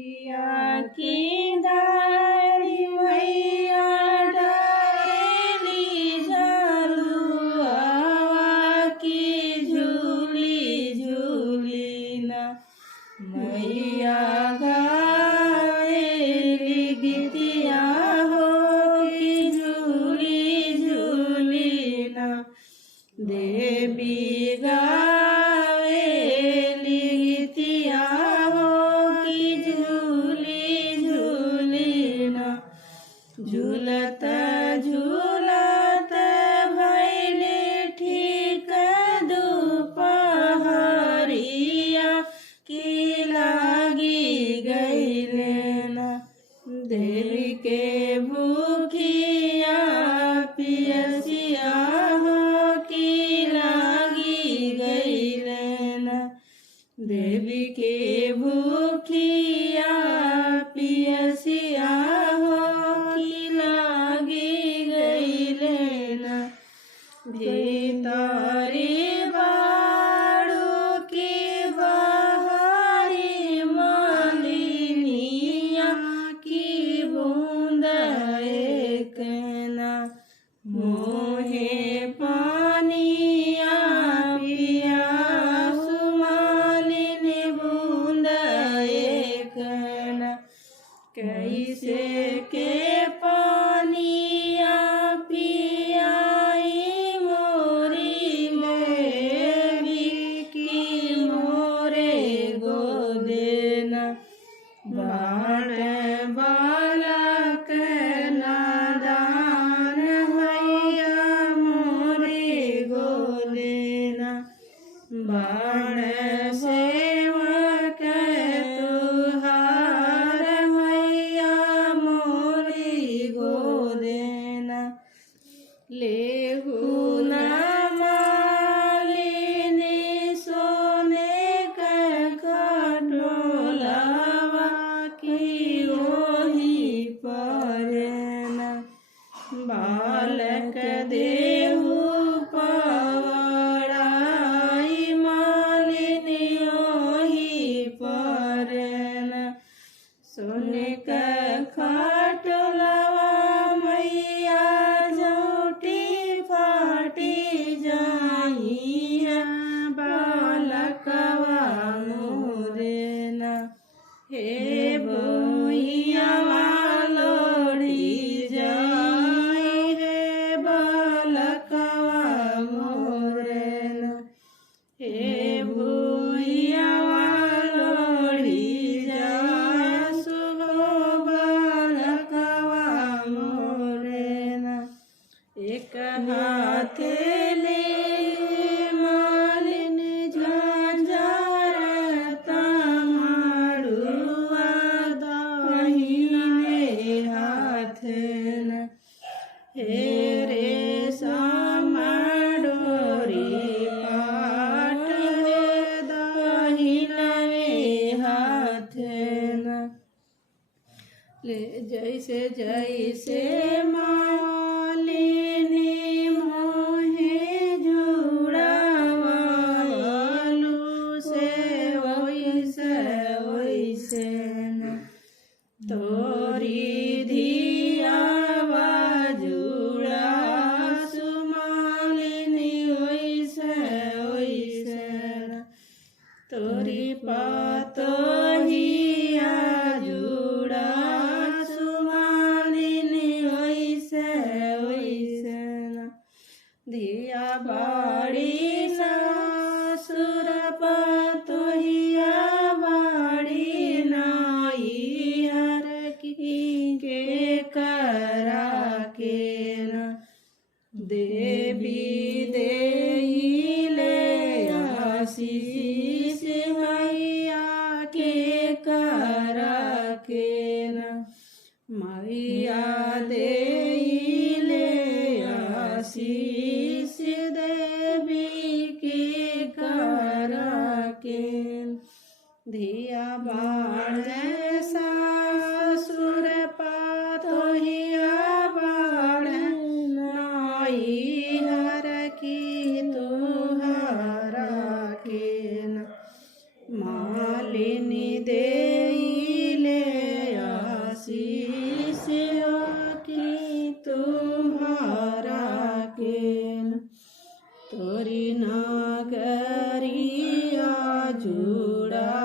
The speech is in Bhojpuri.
मैया की डारी मैया डाली झलुआ की झूली झूली ना मैया गावेली गीतिया हो की झूली झूली ना देवी गावेली गीतिया हो की झूली झूली ना झूलत झूलत भैले ठीक दुपहरिया की लागी गईले ना देवी के भूखिया पियसिया हो की लागी गईले ना देवी के भूखिया पियसिया हो की लागी गईले ना भीतरी बाड़ू की बहारी मालिनिया की बूंद एक ना मोहे पानिया पिया सुमालिनी बूंद एक ना कैसे के पानिया पियाई मोरी देवी की मोरे गोदेना बाण बालक नादान हैया मोरे गोदेना बाण सेवक तुहार मैया मोरी गोदेना लेहू ना मालिनी सोने का खटोलावा की ओही परेना बालक देहू पवड़ाई मालिनी ओही परेना सोने का खटोलावा मैया झूठी फाटी जाइया बालकवा मोरेना हे बोइया लोड़ी जाई हे बालकवा मोरेना हे भूइया लोड़ी जा सुहो बालकवा मोरेना एक हाथ ले मालिनी झांझर तमाड़ुआ दाहिने हाथ न हे रे डोरी पाट हे दाहिने हाथ न ले जैसे जैसे मालिनी मोहे जुड़ावालू से वैसे वैसे न तोरी धियावा जुड़ा सुमालिनी वैसे वैसे न तोरी पातोहिया जुड़ा सुमालिनी वैसे वैसे न धिया बाड़ी सासुर पातोहिया बाड़ी नाई हर की के करा के न देवी देई ले आशीष मैया के करा के न मैया देई ले आशीष देवी के करा के धिया बाण सासुर पातोहिया बाण नाई हर की तुहारा के न मालिनी देई ले तोरी नगरिया जुड़ा